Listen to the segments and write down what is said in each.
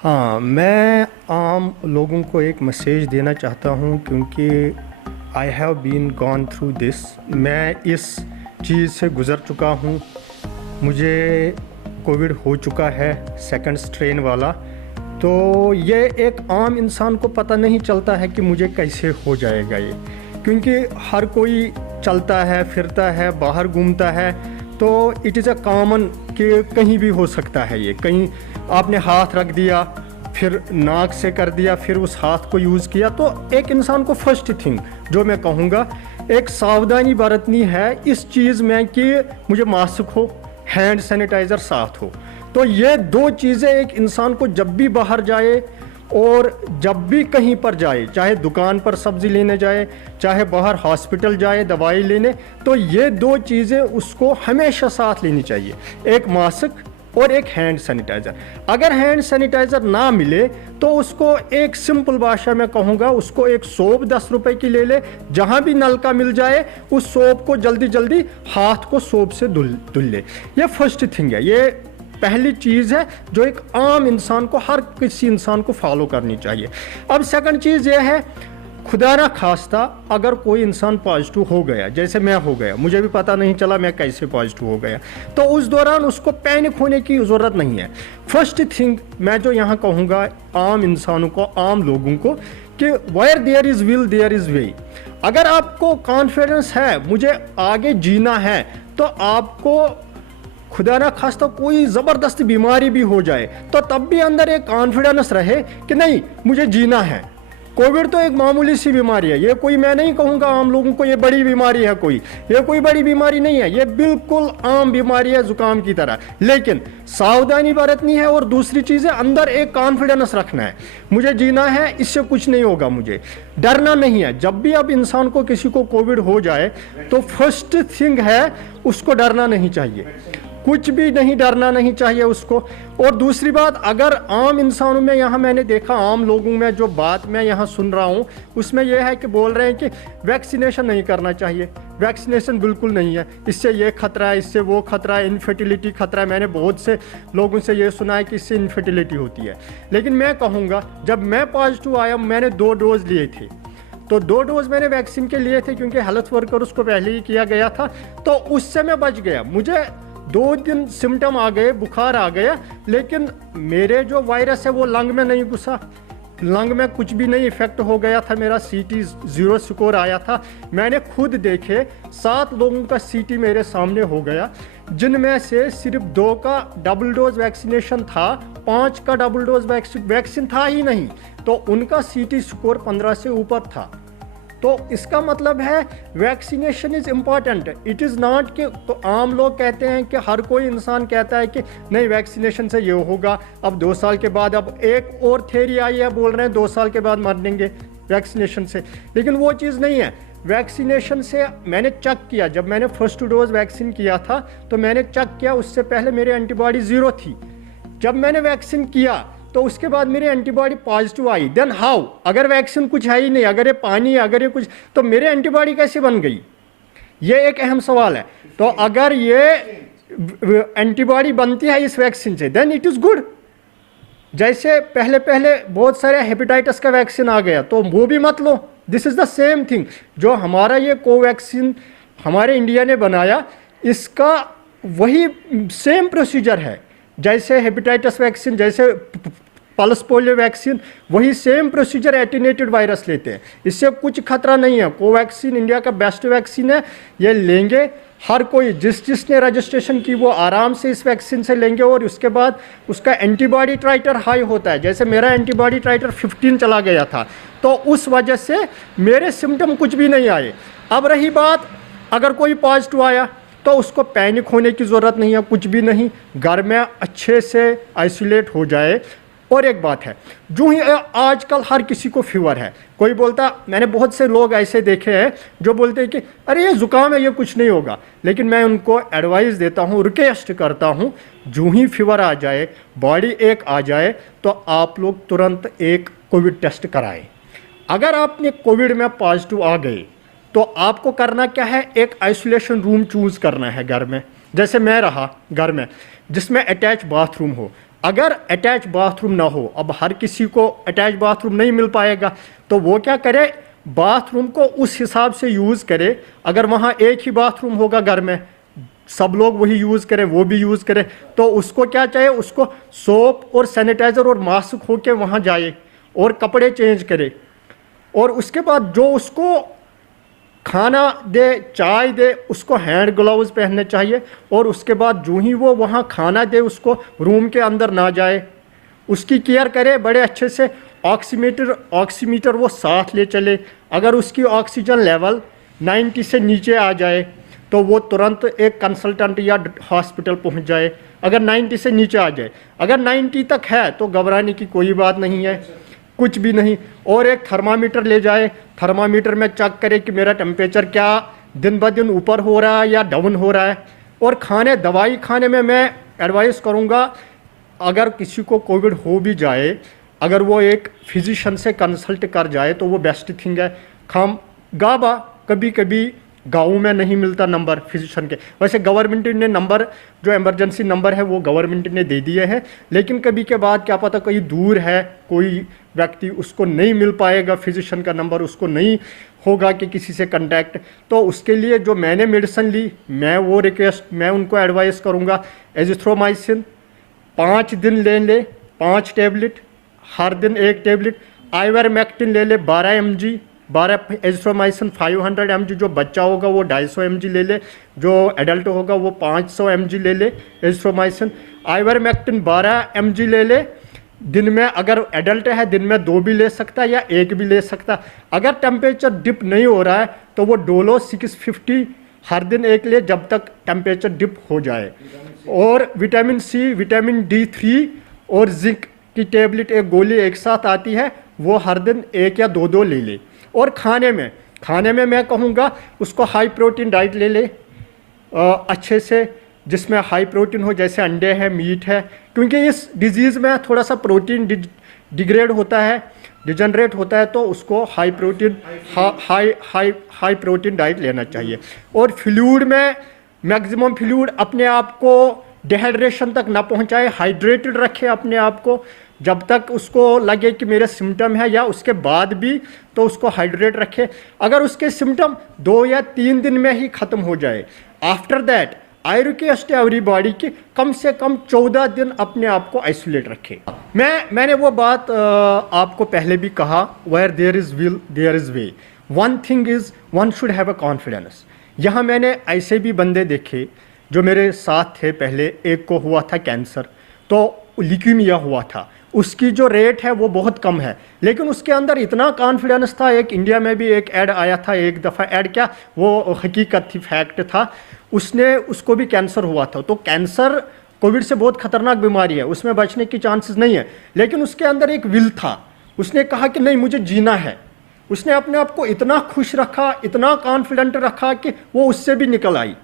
हाँ, मैं आम लोगों को एक मैसेज देना चाहता हूँ क्योंकि I have been gone through this. मैं इस चीज़ से गुज़र चुका हूँ। मुझे कोविड हो चुका है, सेकंड स्ट्रेन वाला। तो ये एक आम इंसान को पता नहीं चलता है कि मुझे कैसे हो जाएगा ये, क्योंकि हर कोई चलता है, फिरता है, बाहर घूमता है, तो इट इज़ अ कॉमन कि कहीं भी हो सकता है ये। कहीं आपने हाथ रख दिया, फिर नाक से कर दिया, फिर उस हाथ को यूज़ किया। तो एक इंसान को फर्स्ट थिंग जो मैं कहूँगा, एक सावधानी बरतनी है इस चीज़ में कि मुझे मास्क हो, हैंड सैनिटाइज़र साथ हो। तो ये दो चीज़ें एक इंसान को जब भी बाहर जाए और जब भी कहीं पर जाए, चाहे दुकान पर सब्ज़ी लेने जाए, चाहे बाहर हॉस्पिटल जाए दवाई लेने, तो ये दो चीज़ें उसको हमेशा साथ लेनी चाहिए, एक मास्क और एक हैंड सैनिटाइज़र। अगर हैंड सैनिटाइज़र ना मिले तो उसको एक सिंपल भाषा में कहूँगा, उसको एक सोप 10 रुपए की ले ले, जहाँ भी नल का मिल जाए उस सोप को जल्दी जल्दी हाथ को सोप से धुल ले। ये फर्स्ट थिंग है, ये पहली चीज़ है जो एक आम इंसान को, हर किसी इंसान को फॉलो करनी चाहिए। अब सेकंड चीज़ ये है, खुदा ना खास्ता अगर कोई इंसान पॉजिटिव हो गया, जैसे मैं हो गया, मुझे भी पता नहीं चला मैं कैसे पॉजिटिव हो गया, तो उस दौरान उसको पैनिक होने की ज़रूरत नहीं है। फर्स्ट थिंग मैं जो यहाँ कहूँगा आम इंसानों को, आम लोगों को, कि where there is will there is way. अगर आपको कॉन्फिडेंस है मुझे आगे जीना है, तो आपको खुदा ना खास्ता कोई ज़बरदस्त बीमारी भी हो जाए तो तब भी अंदर एक कॉन्फिडेंस रहे कि नहीं, मुझे जीना है। कोविड तो एक मामूली सी बीमारी है, ये कोई, मैं नहीं कहूँगा आम लोगों को ये बड़ी बीमारी है, ये कोई बड़ी बीमारी नहीं है, ये बिल्कुल आम बीमारी है जुकाम की तरह। लेकिन सावधानी बरतनी है और दूसरी चीज़ है अंदर एक कॉन्फिडेंस रखना है, मुझे जीना है, इससे कुछ नहीं होगा, मुझे डरना नहीं है। जब भी अब इंसान को, किसी को कोविड हो जाए तो फर्स्ट थिंग है उसको डरना नहीं चाहिए, कुछ भी नहीं, डरना नहीं चाहिए उसको। और दूसरी बात, अगर आम इंसानों में, यहाँ मैंने देखा आम लोगों में जो बात मैं यहाँ सुन रहा हूँ उसमें यह है कि बोल रहे हैं कि वैक्सीनेशन नहीं करना चाहिए, वैक्सीनेशन बिल्कुल नहीं है, इससे ये खतरा है, इससे वो खतरा है, इनफर्टिलिटी खतरा है। मैंने बहुत से लोगों से ये सुना है कि इससे इनफर्टिलिटी होती है। लेकिन मैं कहूँगा, जब मैं पॉजिटिव आया, मैंने 2 डोज लिए थे, तो 2 डोज मैंने वैक्सीन के लिए थे क्योंकि हेल्थ वर्कर उसको पहले ही किया गया था, तो उससे मैं बच गया। मुझे 2 दिन सिम्टम आ गए, बुखार आ गया, लेकिन मेरे जो वायरस है वो लंग में नहीं घुसा, लंग में कुछ भी नहीं इफेक्ट हो गया था। मेरा CT 0 स्कोर आया था। मैंने खुद देखे 7 लोगों का CT मेरे सामने हो गया, जिनमें से सिर्फ 2 का डबल डोज वैक्सीनेशन था, 5 का डबल डोज वैक्सीन था ही नहीं, तो उनका CT स्कोर 15 से ऊपर था। तो इसका मतलब है vaccination is important, it is not कि, तो आम लोग कहते हैं कि हर कोई इंसान कहता है कि नहीं वैक्सीनेशन से ये होगा, अब 2 साल के बाद, अब एक और थ्योरी आई है, बोल रहे हैं 2 साल के बाद मरेंगे वैक्सीनेशन से, लेकिन वो चीज़ नहीं है। वैक्सीनेशन से मैंने चेक किया, जब मैंने फर्स्ट डोज वैक्सीन किया था तो मैंने चेक किया, उससे पहले मेरी एंटीबॉडी 0 थी। जब मैंने वैक्सीन किया तो उसके बाद मेरी एंटीबॉडी पॉजिटिव आई। देन हाउ, अगर वैक्सीन कुछ है ही नहीं, अगर ये पानी है, अगर ये कुछ, तो मेरी एंटीबॉडी कैसे बन गई, ये एक अहम सवाल है। तो अगर ये एंटीबॉडी बनती है इस वैक्सीन से, देन इट इज़ गुड। जैसे पहले पहले बहुत सारे हेपेटाइटिस का वैक्सीन आ गया, तो वो भी मत लो। This is the same thing, जो हमारा ये कोवैक्सीन हमारे इंडिया ने बनाया, इसका वही सेम प्रोसीजर है, जैसे हेपेटाइटिस वैक्सीन, जैसे पल्स पोलियो वैक्सीन, वही सेम प्रोसीजर एटीनेटेड वायरस लेते हैं, इससे कुछ खतरा नहीं है। कोवैक्सीन इंडिया का बेस्ट वैक्सीन है, ये लेंगे हर कोई, जिसने रजिस्ट्रेशन की वो आराम से इस वैक्सीन से लेंगे, और उसके बाद उसका एंटीबॉडी टाइटर हाई होता है। जैसे मेरा एंटीबॉडी टाइटर 15 चला गया था, तो उस वजह से मेरे सिम्टम कुछ भी नहीं आए। अब रही बात, अगर कोई पॉजिटिव आया तो उसको पैनिक होने की ज़रूरत नहीं है, कुछ भी नहीं, घर में अच्छे से आइसोलेट हो जाए। और एक बात है, जो ही आजकल हर किसी को फीवर है, कोई बोलता, मैंने बहुत से लोग ऐसे देखे हैं जो बोलते हैं कि अरे ये ज़ुकाम है, ये कुछ नहीं होगा, लेकिन मैं उनको एडवाइस देता हूँ, रिक्वेस्ट करता हूँ, जो ही फीवर आ जाए, बॉडी एक आ जाए, तो आप लोग तुरंत एक कोविड टेस्ट कराएं। अगर आपने कोविड में पॉजिटिव आ गए तो आपको करना क्या है, एक आइसोलेशन रूम चूज़ करना है घर में, जैसे मैं रहा घर में, जिसमें अटैच बाथरूम हो। अगर अटैच बाथरूम ना हो, अब हर किसी को अटैच बाथरूम नहीं मिल पाएगा, तो वो क्या करे, बाथरूम को उस हिसाब से यूज़ करे। अगर वहाँ एक ही बाथरूम होगा घर में, सब लोग वही यूज़ करें, वो भी यूज़ करें, तो उसको क्या चाहिए, उसको सोप और सैनिटाइज़र और मास्क होके वहाँ जाए और कपड़े चेंज करे, और उसके बाद जो उसको खाना दे, चाय दे, उसको हैंड ग्लव्स पहनने चाहिए। और उसके बाद जो ही वो वहाँ खाना दे, उसको रूम के अंदर ना जाए, उसकी केयर करे बड़े अच्छे से। ऑक्सीमीटर वो साथ ले चले। अगर उसकी ऑक्सीजन लेवल 90 से नीचे आ जाए तो वो तुरंत एक कंसल्टेंट या हॉस्पिटल पहुंच जाए। अगर 90 से नीचे आ जाए, अगर 90 तक है तो घबराने की कोई बात नहीं है, कुछ भी नहीं। और एक थर्मामीटर ले जाए, थर्मामीटर में चेक करे कि मेरा टेम्परेचर क्या दिन ब दिन ऊपर हो रहा है या डाउन हो रहा है। और दवाई खाने में मैं एडवाइस करूँगा, अगर किसी को कोविड हो भी जाए, अगर वो एक फिजिशियन से कंसल्ट कर जाए तो वो बेस्ट थिंग है। गाबा कभी कभी गाँव में नहीं मिलता नंबर फिजिशियन के, वैसे गवर्नमेंट ने नंबर, जो इमरजेंसी नंबर है वो गवर्नमेंट ने दे दिए हैं, लेकिन कभी के बाद क्या पता कहीं दूर है कोई व्यक्ति, उसको नहीं मिल पाएगा फिजिशियन का नंबर, उसको नहीं होगा कि किसी से कांटेक्ट। तो उसके लिए जो मैंने मेडिसिन ली, मैं उनको एडवाइस करूँगा, एजिथ्रोमाइसिन 5 दिन ले 5 टेबलेट, हर दिन 1 टेबलेट। आइवरमेक्टिन ले 12 mg, 12 एजिथ्रोमाइसिन 500 mg। जो बच्चा होगा वो 250 mg ले, जो एडल्ट होगा वो 500 mg ले एजिथ्रोमाइसिन। आइवरमेक्टिन 12 mg ले दिन में, अगर एडल्ट है दिन में 2 भी ले सकता है या 1 भी ले सकता है। अगर टेम्परेचर डिप नहीं हो रहा है तो वो डोलो 650 हर दिन 1 ले, जब तक टेम्परेचर डिप हो जाए। और विटामिन सी, विटामिन D3 और जिंक की टेबलेट, एक गोली एक साथ आती है, वो हर दिन 1 या 2 ले। और खाने में मैं कहूँगा उसको हाई प्रोटीन डाइट ले अच्छे से, जिसमें हाई प्रोटीन हो, जैसे अंडे है, मीट है, क्योंकि इस डिजीज़ में थोड़ा सा प्रोटीन डिग्रेड होता है, डिजनरेट होता है, तो उसको हाई प्रोटीन डाइट लेना चाहिए। और फ्लूइड में मैक्सिमम फ्लूइड, अपने आप को डिहाइड्रेशन तक ना पहुंचाए, हाइड्रेटेड रखे अपने आप को, जब तक उसको लगे कि मेरे सिम्टम है, या उसके बाद भी, तो उसको हाइड्रेट रखे। अगर उसके सिम्टम 2 या 3 दिन में ही ख़त्म हो जाए, after that I request everybody कि कम से कम 14 दिन अपने आप को आइसोलेट रखे। मैंने वो बात आपको पहले भी कहा, where there is will there is way. One thing is one should have a confidence. यहाँ मैंने ऐसे भी बंदे देखे जो मेरे साथ थे पहले, एक को हुआ था कैंसर, तो ल्यूकीमिया हुआ था, उसकी जो रेट है वो बहुत कम है, लेकिन उसके अंदर इतना कॉन्फिडेंस था। एक इंडिया में भी एक ऐड आया था, एक दफ़ा ऐड क्या, वो हकीकत थी, फैक्ट था, उसको भी कैंसर हुआ था। तो कैंसर कोविड से बहुत खतरनाक बीमारी है, उसमें बचने की चांसेस नहीं है, लेकिन उसके अंदर एक विल था। उसने कहा कि नहीं, मुझे जीना है। उसने अपने आप को इतना खुश रखा, इतना कॉन्फिडेंट रखा कि वो उससे भी निकल आई।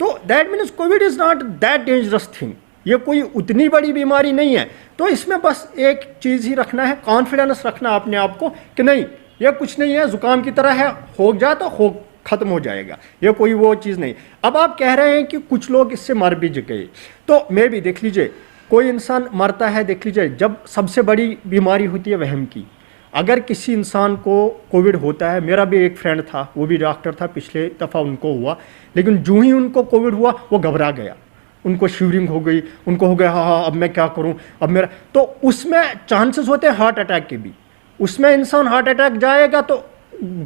तो that means Covid is not that dangerous thing, ये कोई उतनी बड़ी बीमारी नहीं है। तो इसमें बस एक चीज़ ही रखना है, कॉन्फिडेंस रखना अपने आप को कि नहीं, ये कुछ नहीं है, ज़ुकाम की तरह है, हो जाए तो ख़त्म हो जाएगा, ये कोई वो चीज़ नहीं। अब आप कह रहे हैं कि कुछ लोग इससे मर भी गए, तो मैं भी देख लीजिए, कोई इंसान मरता है, देख लीजिए, जब सबसे बड़ी बीमारी होती है वहम की। अगर किसी इंसान को कोविड होता है, मेरा भी एक फ्रेंड था, वो भी डॉक्टर था, पिछले दफ़ा उनको हुआ, लेकिन जो ही उनको कोविड हुआ वो घबरा गया, उनको शिवरिंग हो गई, उनको हो गया हाँ अब मैं क्या करूं, अब मेरा, तो उसमें चांसेस होते हैं हार्ट अटैक के भी। उसमें इंसान हार्ट अटैक जाएगा तो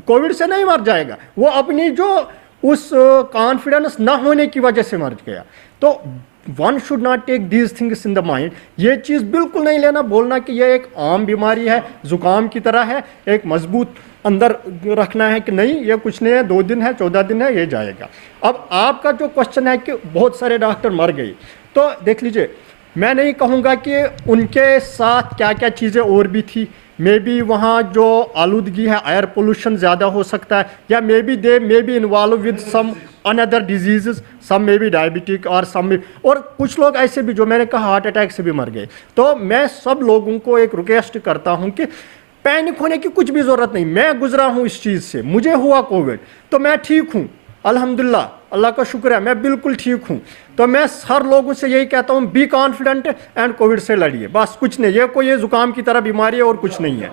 कोविड से नहीं मर जाएगा, वो अपनी जो उस कॉन्फिडेंस ना होने की वजह से मर गया। तो one should not take these things in the mind. ये चीज़ बिल्कुल नहीं लेना, बोलना कि यह एक आम बीमारी है, ज़ुकाम की तरह है, एक मजबूत अंदर रखना है कि नहीं ये कुछ नहीं है, 2 दिन है, 14 दिन है, ये जाएगा। अब आपका जो क्वेश्चन है कि बहुत सारे डॉक्टर मर गए, तो देख लीजिए, मैं नहीं कहूँगा कि उनके साथ क्या क्या चीज़ें और भी थी। मे बी वहाँ जो आलूदगी है, एयर पोल्यूशन ज़्यादा हो सकता है, या may be involve with some another disease, some may be diabetic और सम में, और कुछ लोग ऐसे भी जो मैंने कहा हार्ट अटैक से भी मर गए। तो मैं सब लोगों को एक रिक्वेस्ट करता हूँ कि पैनिक होने की कुछ भी ज़रूरत नहीं। मैं गुजरा हूँ इस चीज़ से, मुझे हुआ कोविड, तो मैं ठीक हूँ, अल्हम्दुलिल्लाह, अल्लाह का शुक्र है, मैं बिल्कुल ठीक हूँ। तो मैं हर लोगों से यही कहता हूँ, बी कॉन्फिडेंट एंड कोविड से लड़िए, बस कुछ नहीं, ये कोई ज़ुकाम की तरह बीमारी है और कुछ नहीं है।